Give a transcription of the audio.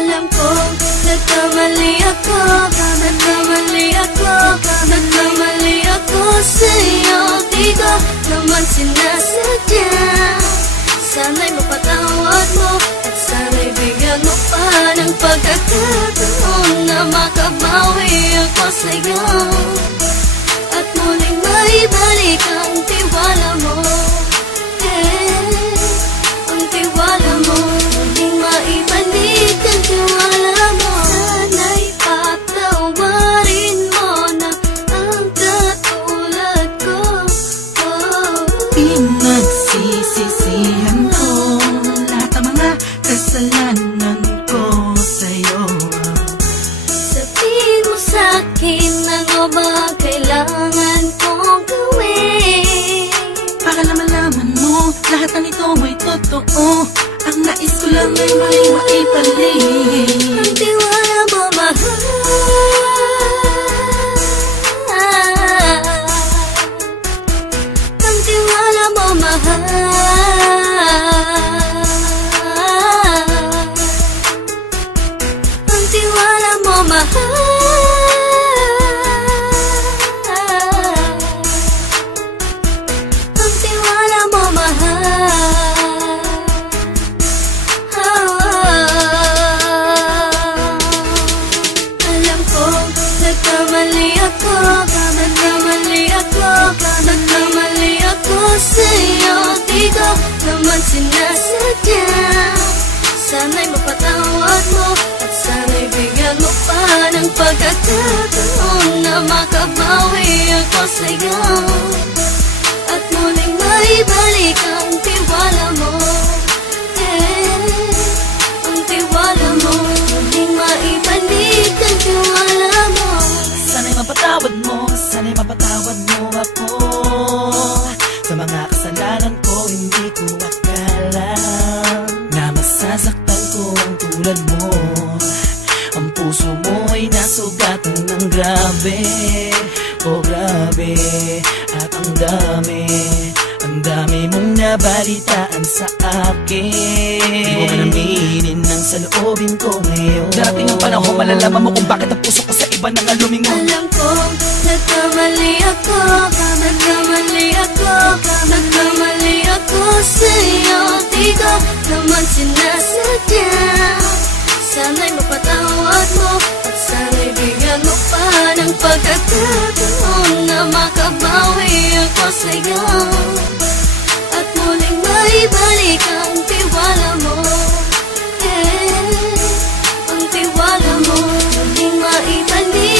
Alam ko, nagkamali ako, nagkamali ako, nagkamali ako sa'yo. Di ko naman sinasadya. Sana'y mapatawad mo at sana'y bigyan mo pa ng pagkakataon na makabawi ako sa'yo at muling maibalik ang tiwala mo. Ang tiwala mo, muling maibalik ang tiwala mo. Sana'y patawarin mo na ang katulad ko. Pinagsisisihan ko lahat ng mga kasalanan ko sa'yo. Sabihin mo sa'kin ano ba kailangan kong gawin Para malaman mo lahat ng ito ay totoo. Ang nais ko lang ay maibalik ang tiwala mo, mahal. Ang tiwala mo, mahal. Ang tiwala mo, mahal. Ang tiwala mo, mahal. Alam ko, nagkamali ako, nagkamali ako, nagkamali ako sa'yo. Di ko naman sinasadya. Sana'y mapatawad mo at sana'y bigyan mo pa ng pagkakataon na makabawi ako sa'yo at muling maibalik ang tiwala mo. Ang tiwala mo, muling maibalik ang tiwala mo. Sana'y mapatawad mo, sana'y mapatawad mo ako sa mga kasalanan ko. Hindi ko akala na masasaktan ko ang tulad mo. Ang puso mo ay nasugatan ng grabe, oh grabe. At ang dami mong nabalitaan sa akin. Di ko man aminin ng saloobin ko ngayon. Darating ang panahon, malalaman mo kung bakit ang puso ko sa iba nang lumingon. Alam ko, nagkamali ako, nagkamali ako, nagkamali ako sa'yo. Di ko naman sinasadya. Sana'y mapatawad mo at sana'y bigyan mo pa ng pagkakataon na makabawi ako sa'yo at muling maibalik ang tiwala mo. Ang tiwala mo, muling maibalik